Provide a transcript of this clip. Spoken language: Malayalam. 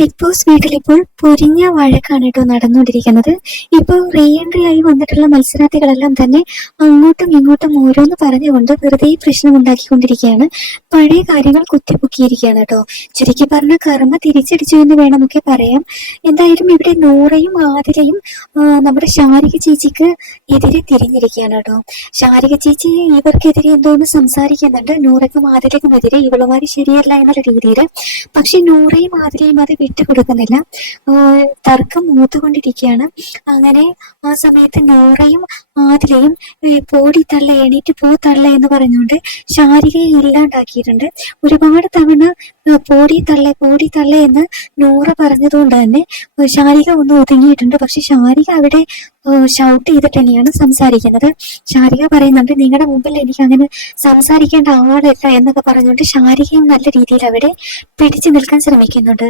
ബിഗ് ബോസ് വീട്ടിൽ ഇപ്പോൾ പൊരിഞ്ഞ വഴക്കാണ് കേട്ടോ നടന്നുകൊണ്ടിരിക്കുന്നത്. ഇപ്പോൾ റീ എൻട്രി ആയി വന്നിട്ടുള്ള മത്സരാർത്ഥികളെല്ലാം തന്നെ അങ്ങോട്ടും ഇങ്ങോട്ടും ഓരോന്ന് പറഞ്ഞുകൊണ്ട് വെറുതെ പ്രശ്നം ഉണ്ടാക്കിക്കൊണ്ടിരിക്കുകയാണ്. പഴയ കാര്യങ്ങൾ കുത്തിപ്പൊക്കിയിരിക്കുകയാണ് കേട്ടോ. ചുരുക്കി പറഞ്ഞ കർമ്മ തിരിച്ചടിച്ചു എന്ന് വേണമൊക്കെ പറയാം. എന്തായാലും ഇവിടെ നൂറയും ആതിരയും നമ്മുടെ ശാരിക ചേച്ചിക്ക് എതിരെ തിരിഞ്ഞിരിക്കുകയാണ് കേട്ടോ. ശാരിക ചേച്ചി ഇവർക്കെതിരെ എന്തോന്ന് സംസാരിക്കുന്നുണ്ട്. നൂറയ്ക്കും ആതിരയ്ക്കും എതിരെ ഇവളുമാര് ശരിയല്ല എന്നുള്ള രീതിയിൽ പക്ഷെ നൂറയും ആതിരയും അത് വിട്ടുകൊടുക്കുന്നില്ല കൊടുക്കുന്നില്ല തർക്കം മൂത്തുകൊണ്ടിരിക്കുകയാണ്. അങ്ങനെ ആ സമയത്ത് നോറയും ആതിലയും പോടി തള്ള എണീറ്റ് പോ തള്ള എന്ന് പറഞ്ഞുകൊണ്ട് ശാരികയെ ഇല്ലാണ്ടാക്കിയിട്ടുണ്ട്. ഒരുപാട് തവണ പോടി തള്ള പോടി തള്ള എന്ന് നോറ പറഞ്ഞതുകൊണ്ട് തന്നെ ശാരിക ഒന്ന് ഒതുങ്ങിയിട്ടുണ്ട്. പക്ഷെ ശാരിക അവിടെ ഷൗട്ട് ചെയ്തിട്ട് തന്നെയാണ് സംസാരിക്കുന്നത്. ശാരിക പറയുന്നുണ്ട് നിങ്ങളുടെ മുമ്പിൽ എനിക്ക് അങ്ങനെ സംസാരിക്കേണ്ട ആളല്ല എന്നൊക്കെ പറഞ്ഞുകൊണ്ട് ശാരികയും നല്ല രീതിയിൽ അവിടെ പിടിച്ചു നിൽക്കാൻ ശ്രമിക്കുന്നുണ്ട്.